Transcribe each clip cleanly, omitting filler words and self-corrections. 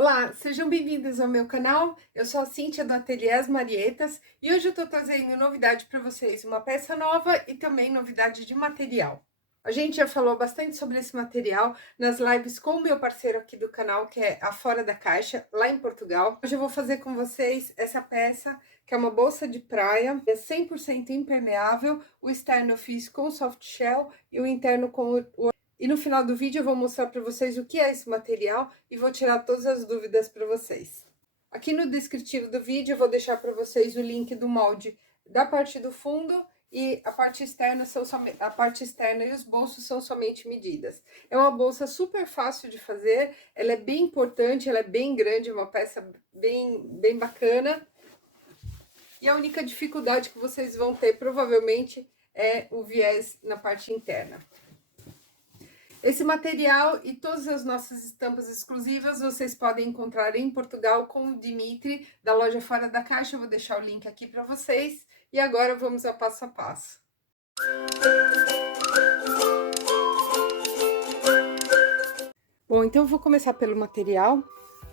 Olá, sejam bem-vindos ao meu canal. Eu sou a Cíntia do Ateliê As Marietas e hoje eu tô trazendo novidade para vocês, uma peça nova e também novidade de material. A gente já falou bastante sobre esse material nas lives com o meu parceiro aqui do canal, que é a Fora da Caixa, lá em Portugal. Hoje eu vou fazer com vocês essa peça, que é uma bolsa de praia, é 100% impermeável, o externo eu fiz com soft shell e o interno com o e no final do vídeo eu vou mostrar para vocês o que é esse material e vou tirar todas as dúvidas para vocês. Aqui no descritivo do vídeo eu vou deixar para vocês o link do molde da parte do fundo e a parte externa e os bolsos são somente medidas. É uma bolsa super fácil de fazer, ela é bem importante, ela é bem grande, é uma peça bem bacana. E a única dificuldade que vocês vão ter provavelmente é o viés na parte interna. Esse material e todas as nossas estampas exclusivas vocês podem encontrar em Portugal com o Dimitri, da loja Fora da Caixa. Eu vou deixar o link aqui para vocês. E agora vamos ao passo a passo. Bom, então eu vou começar pelo material.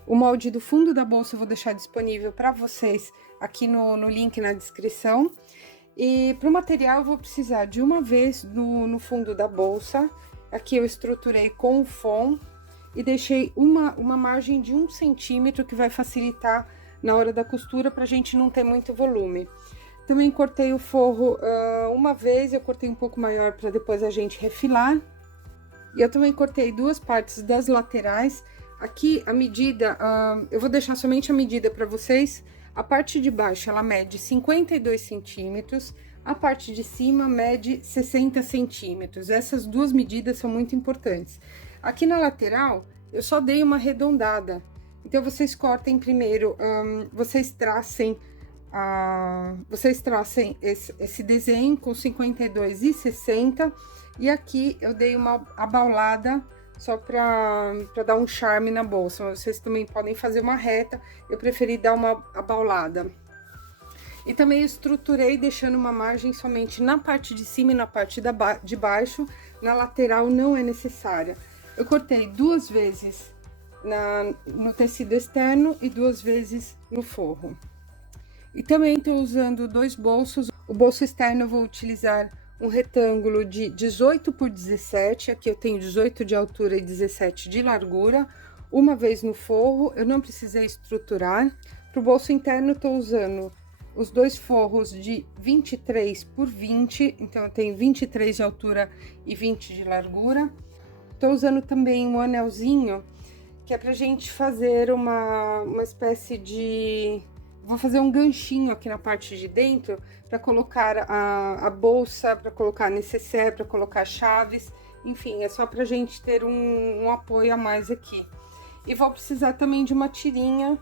O molde do fundo da bolsa eu vou deixar disponível para vocês aqui no link na descrição. E para o material eu vou precisar de uma vez no fundo da bolsa. Aqui eu estruturei com o fom e deixei uma margem de 1 centímetro que vai facilitar na hora da costura para a gente não ter muito volume. Também cortei o forro uma vez, eu cortei um pouco maior para depois a gente refilar. E eu também cortei duas partes das laterais. Aqui a medida, eu vou deixar somente a medida para vocês. A parte de baixo ela mede 52 centímetros. A parte de cima mede 60 centímetros. Essas duas medidas são muito importantes. Aqui na lateral, eu só dei uma arredondada. Então, vocês cortem primeiro, vocês tracem esse desenho com 52 e 60. E aqui eu dei uma abaulada só para dar um charme na bolsa. Vocês também podem fazer uma reta, eu preferi dar uma abaulada. E também estruturei deixando uma margem somente na parte de cima e na parte de baixo, na lateral não é necessária. Eu cortei duas vezes no tecido externo e duas vezes no forro. E também estou usando dois bolsos. O bolso externo eu vou utilizar um retângulo de 18 por 17, aqui eu tenho 18 de altura e 17 de largura. Uma vez no forro, eu não precisei estruturar. Para o bolso interno, estou usando os dois forros de 23 por 20, então eu tenho 23 de altura e 20 de largura. Tô usando também um anelzinho, que é pra gente fazer uma espécie de... Vou fazer um ganchinho aqui na parte de dentro, para colocar a bolsa, para colocar necessaire, para colocar chaves, enfim, é só pra gente ter um apoio a mais aqui. E vou precisar também de uma tirinha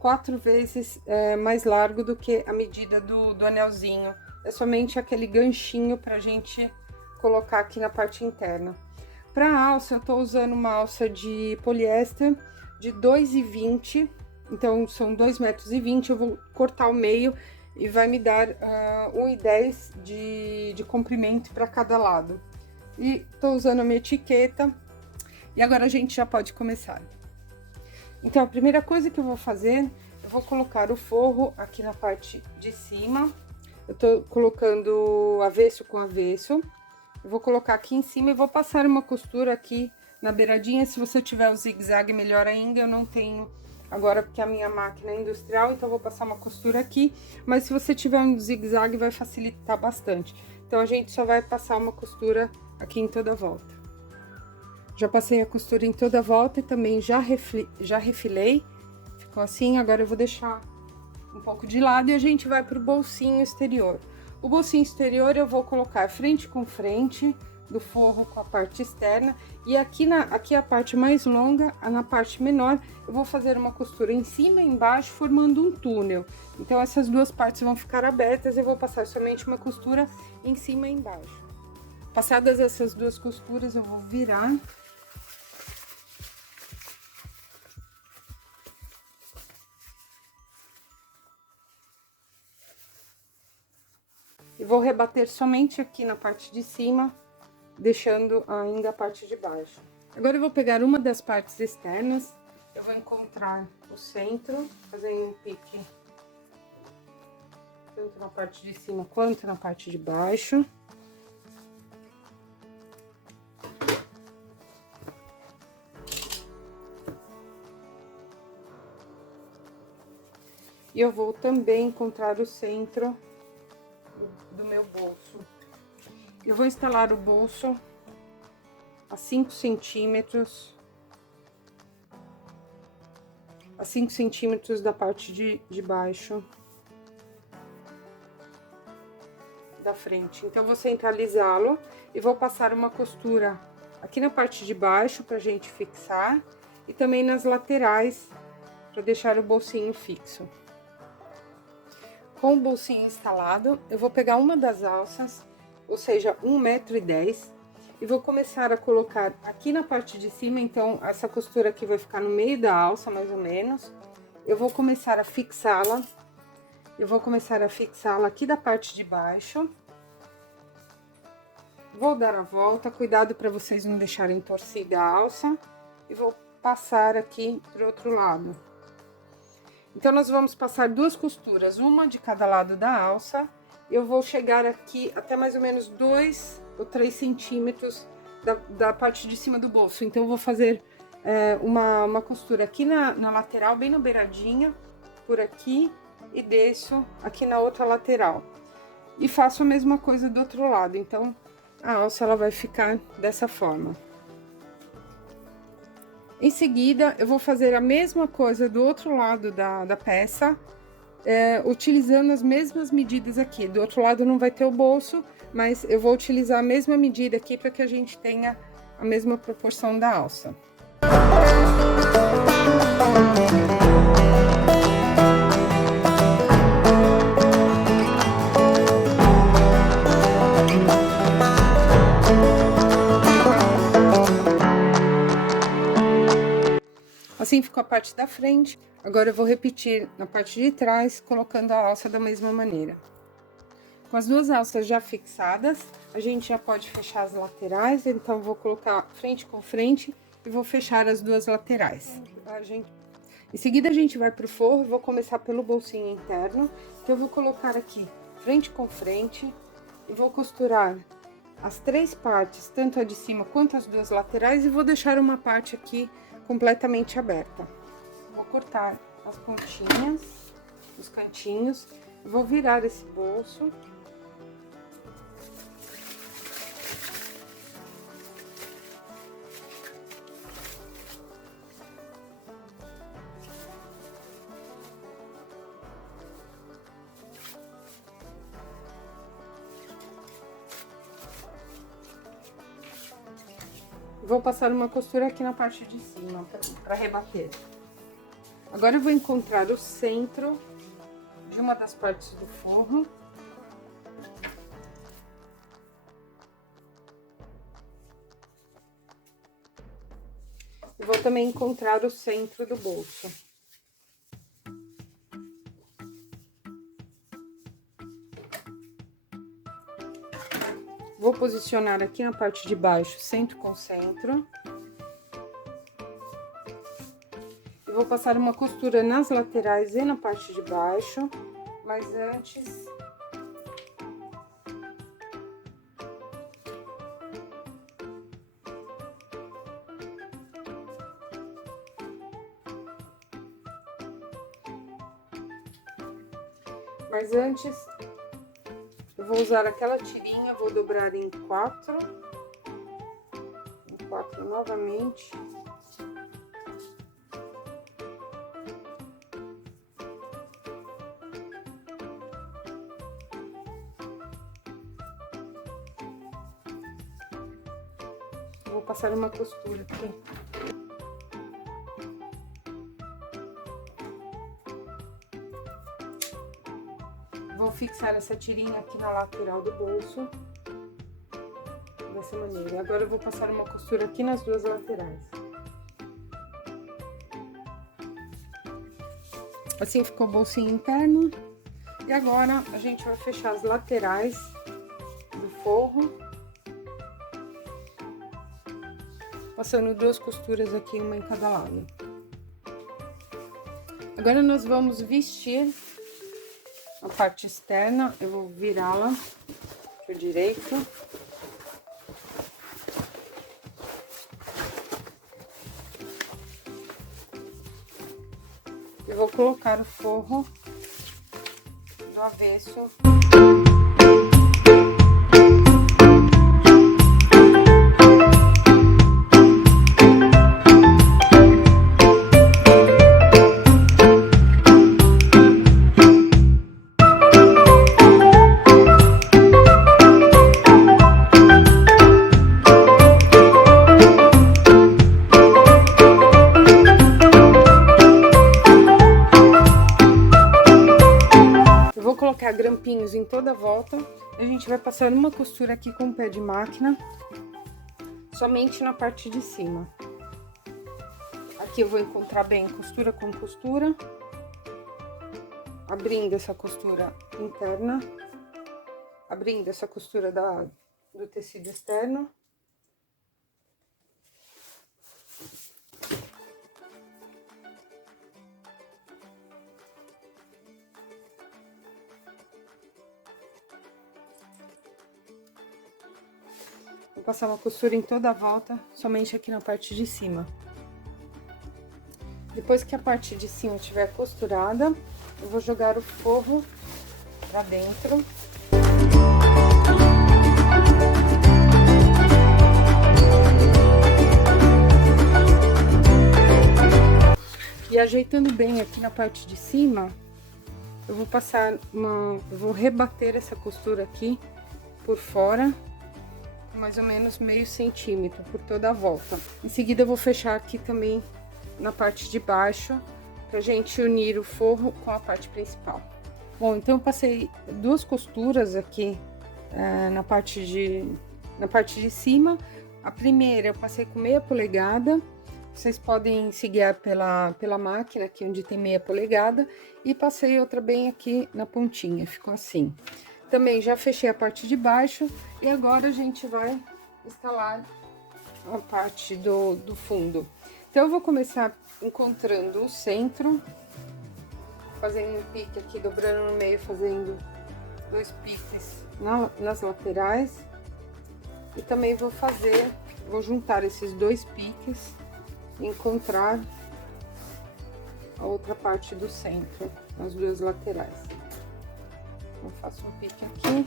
4 vezes mais largo do que a medida do anelzinho. É somente aquele ganchinho pra gente colocar aqui na parte interna. Pra alça, eu tô usando uma alça de poliéster de 2,20, então são 2,20 m. Eu vou cortar o meio e vai me dar 1,10 de comprimento para cada lado. E tô usando a minha etiqueta. E agora a gente já pode começar. Então, a primeira coisa que eu vou fazer, eu vou colocar o forro aqui na parte de cima. Eu tô colocando avesso com avesso. Eu vou colocar aqui em cima e vou passar uma costura aqui na beiradinha. Se você tiver o zigue-zague, melhor ainda. Eu não tenho agora porque a minha máquina é industrial, então eu vou passar uma costura aqui. Mas se você tiver um zigue-zague, vai facilitar bastante. Então, a gente só vai passar uma costura aqui em toda a volta. Já passei a costura em toda a volta e também já refilei. Ficou assim, agora eu vou deixar um pouco de lado e a gente vai pro bolsinho exterior. O bolsinho exterior eu vou colocar frente com frente do forro com a parte externa. E aqui a parte mais longa, na parte menor, eu vou fazer uma costura em cima e embaixo, formando um túnel. Então, essas duas partes vão ficar abertas, eu vou passar somente uma costura em cima e embaixo. Passadas essas duas costuras, eu vou virar. E vou rebater somente aqui na parte de cima, deixando ainda a parte de baixo. Agora eu vou pegar uma das partes externas eu vou encontrar o centro, fazendo um pique tanto na parte de cima quanto na parte de baixo. E eu vou também encontrar o centro do meu bolso. Eu vou instalar o bolso a 5 centímetros. A 5 centímetros da parte de baixo da frente. Então, eu vou centralizá-lo e vou passar uma costura aqui na parte de baixo pra gente fixar e também nas laterais para deixar o bolsinho fixo. Com o bolsinho instalado, eu vou pegar uma das alças, ou seja, 1,10 m, e vou começar a colocar aqui na parte de cima. Então, essa costura aqui vai ficar no meio da alça, mais ou menos. Eu vou começar a fixá-la. Eu vou começar a fixá-la aqui da parte de baixo. Vou dar a volta, cuidado para vocês não deixarem torcida a alça. E vou passar aqui pro outro lado. Então, nós vamos passar 2 costuras, uma de cada lado da alça. Eu vou chegar aqui até mais ou menos 2 ou 3 centímetros da parte de cima do bolso. Então, eu vou fazer uma costura aqui na lateral, bem na beiradinha, por aqui, e desço aqui na outra lateral. E faço a mesma coisa do outro lado. Então, a alça ela vai ficar dessa forma. Em seguida, eu vou fazer a mesma coisa do outro lado da peça, utilizando as mesmas medidas aqui. Do outro lado não vai ter o bolso, mas eu vou utilizar a mesma medida aqui para que a gente tenha a mesma proporção da alça. Assim ficou a parte da frente. Agora eu vou repetir na parte de trás, colocando a alça da mesma maneira. Com as 2 alças já fixadas, a gente já pode fechar as laterais. Então, eu vou colocar frente com frente e vou fechar as 2 laterais. Em seguida, a gente vai pro forro. Vou começar pelo bolsinho interno. Então, eu vou colocar aqui frente com frente e vou costurar as 3 partes, tanto a de cima quanto as 2 laterais, e vou deixar uma parte aqui completamente aberta. Vou cortar as pontinhas, os cantinhos, vou virar esse bolso. Vou passar uma costura aqui na parte de cima, para rebater. Agora, eu vou encontrar o centro de uma das partes do forro. E vou também encontrar o centro do bolso. Vou posicionar aqui na parte de baixo, centro com centro. E vou passar uma costura nas laterais e na parte de baixo, mas antes... eu vou usar aquela tirinha, vou dobrar em 4 novamente. Vou passar uma costura aqui. Vou fixar essa tirinha aqui na lateral do bolso, dessa maneira. Agora, eu vou passar uma costura aqui nas 2 laterais. Assim ficou o bolsinho interno. E agora, a gente vai fechar as laterais do forro, passando 2 costuras aqui, uma em cada lado. Agora nós vamos vestir a parte externa. Eu vou virá-la pro direito. Eu vou colocar o forro do avesso. Colocar grampinhos em toda a volta. A gente vai passar uma costura aqui com o pé de máquina, somente na parte de cima. Aqui eu vou encontrar bem costura com costura, abrindo essa costura interna, abrindo essa costura do tecido externo. Vou passar uma costura em toda a volta, somente aqui na parte de cima. Depois que a parte de cima estiver costurada, eu vou jogar o forro pra dentro. E ajeitando bem aqui na parte de cima, eu vou passar eu vou rebater essa costura aqui por fora, mais ou menos meio centímetro por toda a volta. Em seguida eu vou fechar aqui também na parte de baixo, pra gente unir o forro com a parte principal. Bom, então eu passei duas costuras aqui na parte de cima. A primeira eu passei com meia polegada, vocês podem se guiar pela máquina aqui onde tem meia polegada, e passei outra bem aqui na pontinha, ficou assim. Também já fechei a parte de baixo e agora a gente vai instalar a parte do fundo. Então, eu vou começar encontrando o centro, fazendo um pique aqui, dobrando no meio, fazendo 2 piques nas laterais. E também vou juntar esses 2 piques e encontrar a outra parte do centro, nas 2 laterais. Eu faço um pique aqui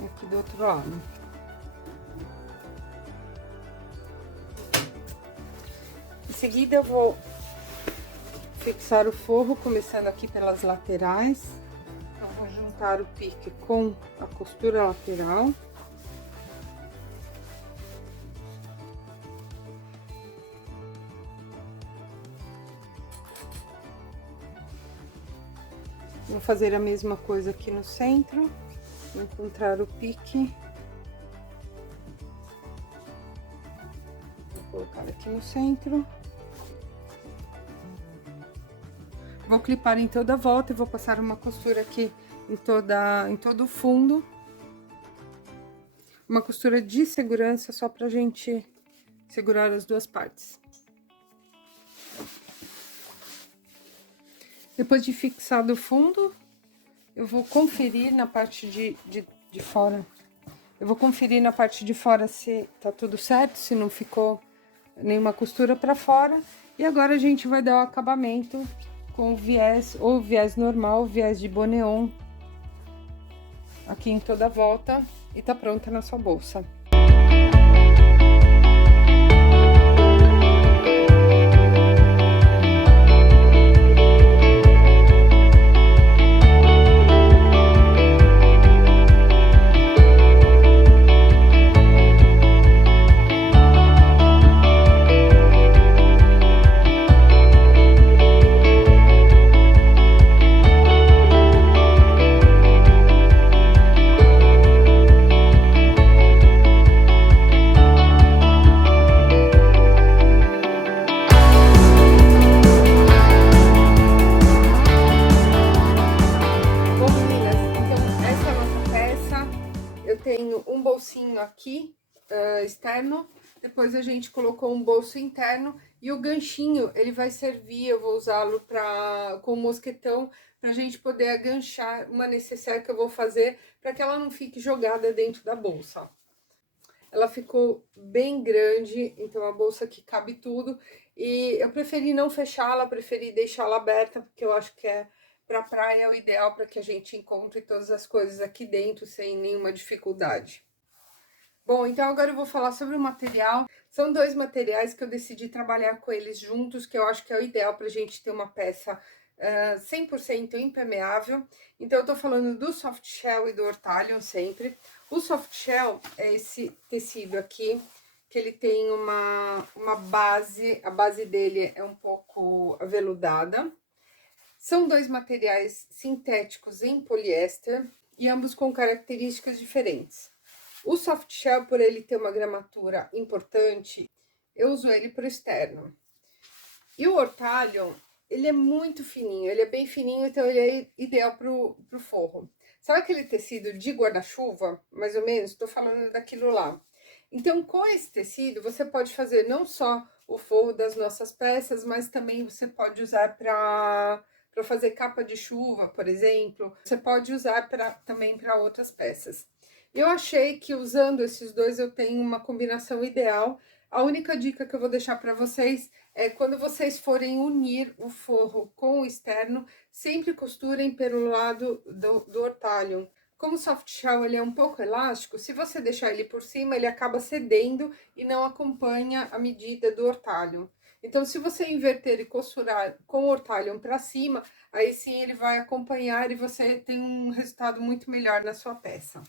e aqui do outro lado. Em seguida, eu vou fixar o forro, começando aqui pelas laterais. Eu vou juntar o pique com a costura lateral. Vou fazer a mesma coisa aqui no centro, encontrar o pique. Vou colocar aqui no centro. Vou clipar em toda a volta e vou passar uma costura aqui em todo o fundo. Uma costura de segurança só pra gente segurar as 2 partes. Depois de fixado o fundo, eu vou conferir na parte de fora. Eu vou conferir na parte de fora se tá tudo certo, se não ficou nenhuma costura pra fora. E agora a gente vai dar o acabamento com o viés, ou viés normal, viés de boneon, aqui em toda a volta, e tá pronta na sua bolsa. Aqui externo, Depois a gente colocou um bolso interno e o ganchinho, ele vai servir, eu vou usá-lo com mosquetão, pra gente poder aganchar uma necessaire que eu vou fazer, para que ela não fique jogada dentro da bolsa. Ela ficou bem grande, então a bolsa aqui cabe tudo. E eu preferi não fechá-la, preferi deixá-la aberta, porque eu acho que para praia é o ideal para que a gente encontre todas as coisas aqui dentro sem nenhuma dificuldade. Bom, então agora eu vou falar sobre o material. São dois materiais que eu decidi trabalhar com eles juntos, que eu acho que é o ideal para a gente ter uma peça 100% impermeável. Então eu tô falando do soft shell e do Ortalion sempre. O soft shell é esse tecido aqui, que ele tem uma base, a base dele é um pouco aveludada. São dois materiais sintéticos em poliéster e ambos com características diferentes. O soft shell, por ele ter uma gramatura importante, eu uso ele para o externo. E o Ortalion, ele é muito fininho, ele é bem fininho, então ele é ideal pro forro. Sabe aquele tecido de guarda-chuva, mais ou menos? Estou falando daquilo lá. Então, com esse tecido, você pode fazer não só o forro das nossas peças, mas também você pode usar para fazer capa de chuva, por exemplo. Você pode usar também para outras peças. Eu achei que usando esses dois eu tenho uma combinação ideal. A única dica que eu vou deixar para vocês é quando vocês forem unir o forro com o externo, sempre costurem pelo lado do Ortalion. Como o soft shell ele é um pouco elástico, se você deixar ele por cima, ele acaba cedendo e não acompanha a medida do Ortalion. Então, se você inverter e costurar com o Ortalion para cima, aí sim ele vai acompanhar e você tem um resultado muito melhor na sua peça.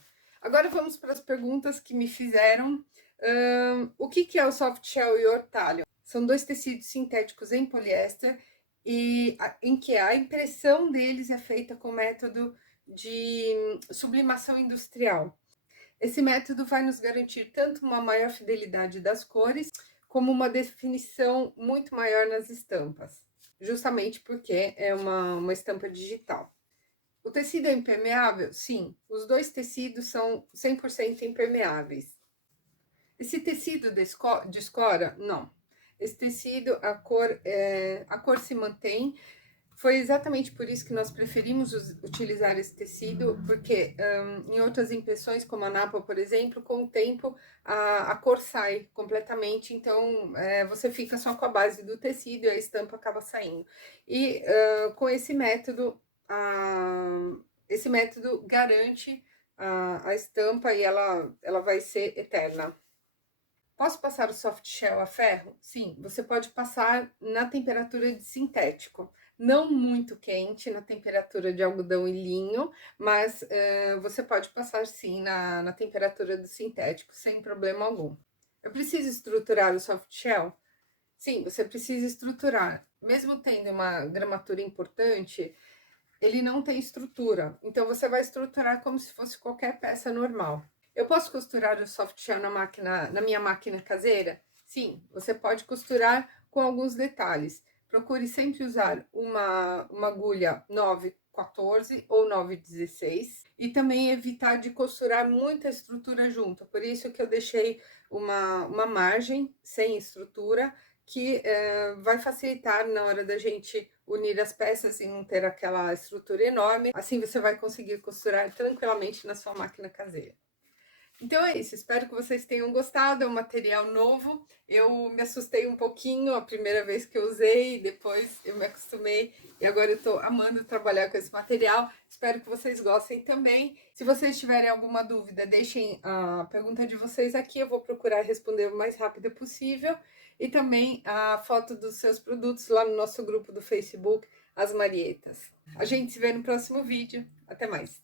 Agora vamos para as perguntas que me fizeram. O que é o soft shell e o Ortalion? São dois tecidos sintéticos em poliéster e em que a impressão deles é feita com método de sublimação industrial. Esse método vai nos garantir tanto uma maior fidelidade das cores, como uma definição muito maior nas estampas, justamente porque é uma estampa digital. O tecido é impermeável? Sim, os dois tecidos são 100% impermeáveis. Esse tecido descora? Não. Esse tecido, a cor se mantém. Foi exatamente por isso que nós preferimos utilizar esse tecido, porque em outras impressões, como a Napa, por exemplo, com o tempo a cor sai completamente, então você fica só com a base do tecido e a estampa acaba saindo. E com esse método garante a estampa e ela vai ser eterna. Posso passar o soft shell a ferro? Sim, você pode passar na temperatura de sintético. Não muito quente, na temperatura de algodão e linho, mas você pode passar sim na temperatura do sintético, sem problema algum. Eu preciso estruturar o soft shell? Sim, você precisa estruturar. Mesmo tendo uma gramatura importante, ele não tem estrutura. Então, você vai estruturar como se fosse qualquer peça normal. Eu posso costurar o soft shell na minha máquina caseira? Sim, você pode costurar com alguns detalhes. Procure sempre usar uma agulha 9,14 ou 9,16 e também evitar de costurar muita estrutura junto. Por isso que eu deixei uma margem sem estrutura, que vai facilitar na hora da gente unir as peças e não ter aquela estrutura enorme. Assim você vai conseguir costurar tranquilamente na sua máquina caseira. Então é isso, espero que vocês tenham gostado, é um material novo. Eu me assustei um pouquinho a primeira vez que eu usei, depois eu me acostumei e agora eu tô amando trabalhar com esse material. Espero que vocês gostem também. Se vocês tiverem alguma dúvida, deixem a pergunta de vocês aqui, eu vou procurar responder o mais rápido possível. E também a foto dos seus produtos lá no nosso grupo do Facebook, As Marietas. A gente se vê no próximo vídeo. Até mais!